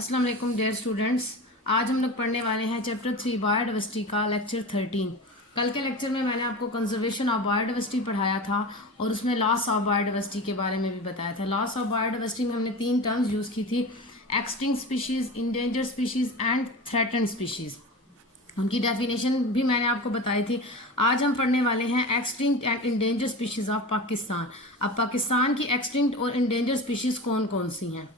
अस्सलाम वालेकुम dear students. आज हम लोग पढ़ने वाले हैं चैप्टर 3 बायोडाइवर्सिटी का लेक्चर 13। कल के लेक्चर में मैंने आपको कंजर्वेशन ऑफ बायोडाइवर्सिटी पढ़ाया था और उसमें लॉस ऑफ बायोडाइवर्सिटी के बारे में भी बताया था। लॉस ऑफ बायोडाइवर्सिटी में हमने 3 टर्म्स यूज की थी, extinct species, endangered species and threatened species. उनकी डेफिनेशन भी मैंने आपको बताई थी। आज हम पढ़ने वाले हैं extinct and endangered species of Pakistan. अब पाकिस्तान की एक्सटिंक्ट और इंडेंजर्ड स्पीशीज कौन कौन सी हैं,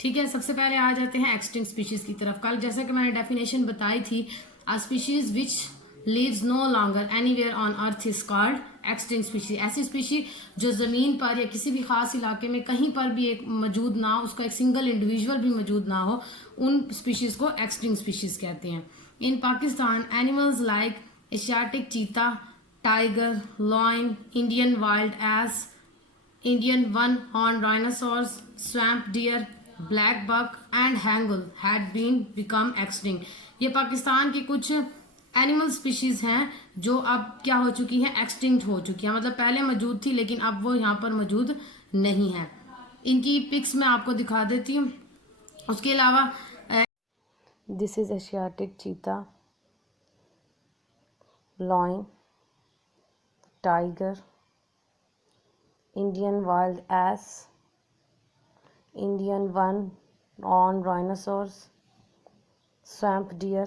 ठीक है। सबसे पहले आ जाते हैं एक्सटिंक्ट स्पीशीज की तरफ। कल जैसा कि मैंने डेफिनेशन बताई थी, a species which lives no longer anywhere on earth is called extinct species. ऐसी स्पीशी जो जमीन पर या किसी भी खास इलाके में कहीं पर भी एक मौजूद ना हो, उसका एक सिंगल इंडिविजुअल भी मौजूद ना हो, उन स्पीशीज को एक्सटिंक्ट स्पीशीज कहते हैं। इन Pakistan animals like Asiatic cheetah, tiger, lion, Indian wild ass, Indian one-horned rhinoceros, swamp deer, black buck and hangul had become extinct। ये पाकिस्तान की कुछ एनिमल स्पीशीज हैं जो अब क्या हो चुकी हैं, एक्सटिंक्ट हो चुकी हैं। मतलब पहले मौजूद थी लेकिन अब वो यहाँ पर मौजूद नहीं है। इनकी पिक्स मैं आपको दिखा देती हूँ। उसके अलावा this is Asiatic cheetah, lion, tiger, Indian wild ass, Indian one-horned rhinoceros, swamp deer,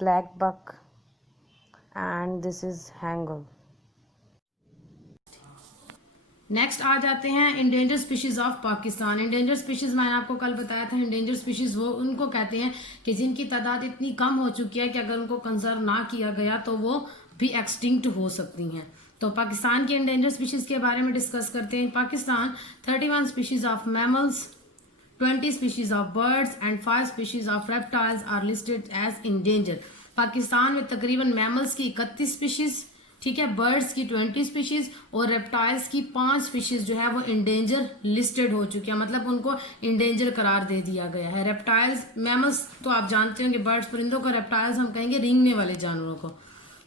black buck and this is hangul। Next आ जाते हैं endanger species of Pakistan. Endanger species मैंने आपको कल बताया था, इंडेंजर स्पीशीज वो उनको कहते हैं कि जिनकी तादाद इतनी कम हो चुकी है कि अगर उनको कंजर्व ना किया गया तो वो भी एक्सटिंक्ट हो सकती हैं। तो पाकिस्तान के इंडेंजर स्पीशीज के बारे में डिस्कस करते हैं। Pakistan 31 species of mammals, 20 species of birds and 5 species of reptiles are listed as endanger. Pakistan में तकरीबन मैमल्स की 31 स्पीशीज, ठीक है, बर्ड्स की 20 स्पीशीज और रेप्टाइल्स की 5 स्पीशीज जो है वो इंडेंजर लिस्टेड हो चुकी है, मतलब उनको इंडेंजर करार दे दिया गया है। रेप्टाइल्स, मैमल्स तो आप जानते होंगे, बर्ड्स परिंदों को, रेप्टाइल्स हम कहेंगे रेंगने वाले जानवरों को,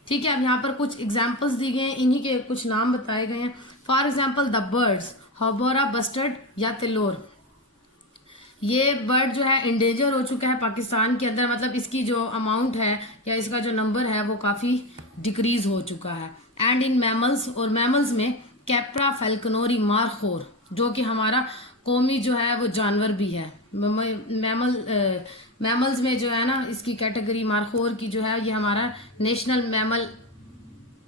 ठीक है। अब यहाँ पर कुछ एग्जाम्पल्स दी गए हैं, इन्हीं के कुछ नाम बताए गए हैं। For example the birds, houbara bustard या तिलोर। ये बर्ड जो है इंडेंजर हो चुका है पाकिस्तान के अंदर, मतलब इसकी जो अमाउंट है या इसका जो नंबर है वो काफी डिक्रीज हो चुका है। एंड इन मैमल्स, और मैमल्स में कैप्रा फैल्कनोरी मारखोर, जो कि हमारा कौमी जो है वो जानवर भी है। मैमल्स में जो है ना, इसकी कैटेगरी मारखोर की जो है, ये हमारा नेशनल मैमल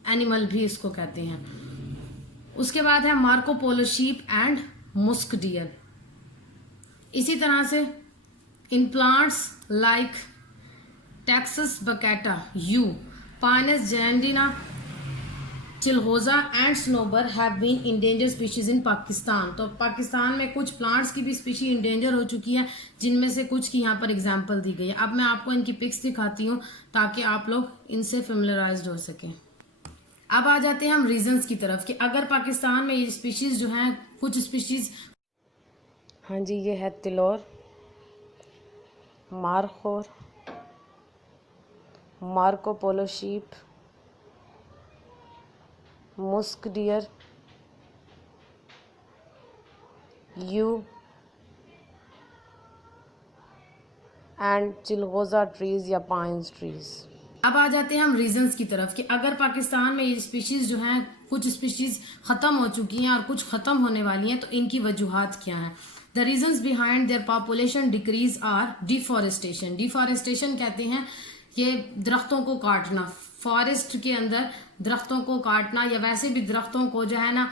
एनिमल भी इसको कहते हैं। उसके बाद है Marco Polo sheep and musk deer. इसी तरह से in plants like taxus baccata yew, pinus gerardiana, chilgoza and snobar have been endanger species in Pakistan. तो पाकिस्तान में कुछ प्लांट्स की भी स्पीशी इंडेंजर हो चुकी है, जिनमें से कुछ की यहाँ पर एग्जांपल दी गई है। अब मैं आपको इनकी पिक्स दिखाती हूँ ताकि आप लोग इनसे फेमिलराइज्ड हो सकें। अब आ जाते हैं हम रीजंस की तरफ कि अगर पाकिस्तान में ये स्पीशीज जो हैं, कुछ स्पीशीज, हाँ जी, ये है tilor, markhor, Marco Polo sheep, musk deer, yew and chilgoza trees या पाइन्स ट्रीज। अब आ जाते हैं हम रीजंस की तरफ कि अगर पाकिस्तान में ये स्पीशीज जो हैं, कुछ स्पीशीज खत्म हो चुकी हैं और कुछ खत्म होने वाली हैं, तो इनकी वजूहात क्या हैं। The reasons behind their population decrease are deforestation. Deforestation कहते हैं ये दरख्तों को काटना, फॉरेस्ट के अंदर दरख्तों को काटना या वैसे भी दरख्तों को जो है ना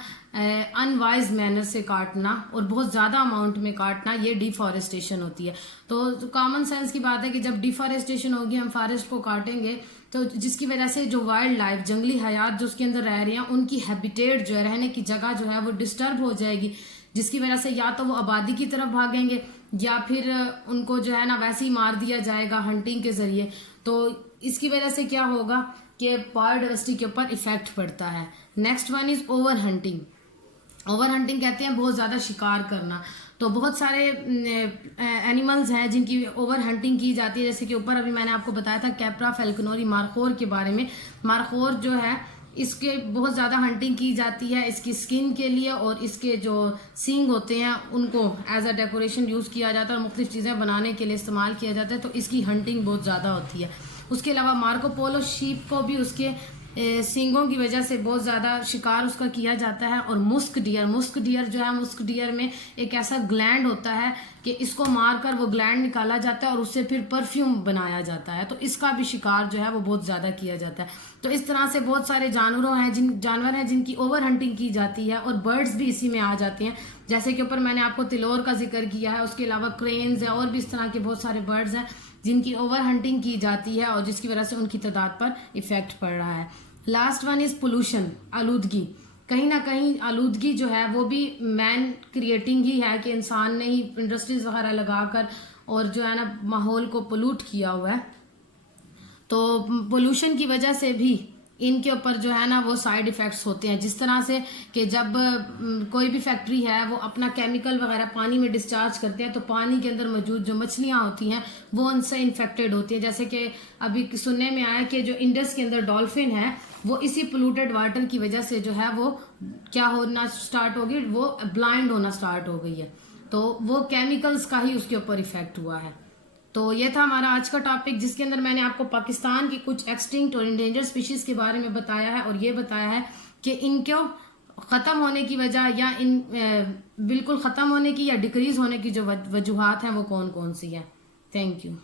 अनवाइज मैनर से काटना और बहुत ज़्यादा अमाउंट में काटना, ये डिफॉरेस्टेशन होती है। तो कॉमन सेंस की बात है कि जब डिफॉरेस्टेशन होगी, हम फॉरेस्ट को काटेंगे, तो जिसकी वजह से जो वाइल्ड लाइफ, जंगली हयात जो उसके अंदर रह रही हैं, उनकी हैबिटेट जो है, रहने की जगह जो है वो डिस्टर्ब हो जाएगी, जिसकी वजह से या तो वो आबादी की तरफ भागेंगे या फिर उनको जो है ना वैसे ही मार दिया जाएगा हंटिंग के जरिए। तो इसकी वजह से क्या होगा कि बायोडाइवर्सिटी के ऊपर इफेक्ट पड़ता है। Next one is over hunting. Over hunting कहते हैं बहुत ज़्यादा शिकार करना। तो बहुत सारे एनिमल्स हैं जिनकी ओवर हंटिंग की जाती है, जैसे कि ऊपर अभी मैंने आपको बताया था कैप्रा फैल्कनोरी मारखोर के बारे में। मारखोर जो है इसके बहुत ज़्यादा हंटिंग की जाती है इसकी स्किन के लिए, और इसके जो सींग होते हैं उनको एज अ डेकोरेशन यूज़ किया जाता है और मुख्तलिफ चीज़ें बनाने के लिए इस्तेमाल किया जाता है, तो इसकी हंटिंग बहुत ज़्यादा होती है। उसके अलावा मार्को पोलो शीप को भी उसके सींगों की वजह से बहुत ज़्यादा शिकार उसका किया जाता है। और मुस्क डियर जो है, मुस्क डियर में एक ऐसा ग्लैंड होता है कि इसको मारकर वो ग्लैंड निकाला जाता है और उससे फिर परफ्यूम बनाया जाता है, तो इसका भी शिकार जो है वो बहुत ज़्यादा किया जाता है। तो इस तरह से बहुत सारे जानवर हैं जिनकी ओवर हंटिंग की जाती है, और बर्ड्स भी इसी में आ जाते हैं। जैसे कि ऊपर मैंने आपको तिलोर का जिक्र किया है, उसके अलावा क्रेन्स है और भी इस तरह के बहुत सारे बर्ड्स हैं जिनकी ओवर हंटिंग की जाती है और जिसकी वजह से उनकी तादाद पर इफेक्ट पड़ रहा है। लास्ट वन इज पोल्यूशन, आलूदगी। कहीं ना कहीं आलूदगी जो है वो भी मैन क्रिएटिंग ही है, कि इंसान ने ही इंडस्ट्रीज वगैरह लगाकर और जो है ना माहौल को पोल्यूट किया हुआ है। तो पोल्यूशन की वजह से भी इनके ऊपर जो है ना वो साइड इफ़ेक्ट्स होते हैं, जिस तरह से कि जब कोई भी फैक्ट्री है वो अपना केमिकल वगैरह पानी में डिस्चार्ज करते हैं, तो पानी के अंदर मौजूद जो मछलियाँ होती हैं वो उनसे इन्फेक्टेड होती हैं। जैसे कि अभी सुनने में आया कि जो इंडस के अंदर डॉल्फिन है वो इसी पोल्यूटेड वाटर की वजह से जो है वो क्या होना स्टार्ट हो गई, वो ब्लाइंड होना स्टार्ट हो गई है। तो वो केमिकल्स का ही उसके ऊपर इफेक्ट हुआ है। तो ये था हमारा आज का टॉपिक, जिसके अंदर मैंने आपको पाकिस्तान की कुछ एक्सटिंक्ट और इंडेंजर स्पीशीज के बारे में बताया है, और ये बताया है कि इनको ख़त्म होने की वजह या इन बिल्कुल ख़त्म होने की या डिक्रीज होने की जो वजूहात हैं वो कौन कौन सी है। Thank you.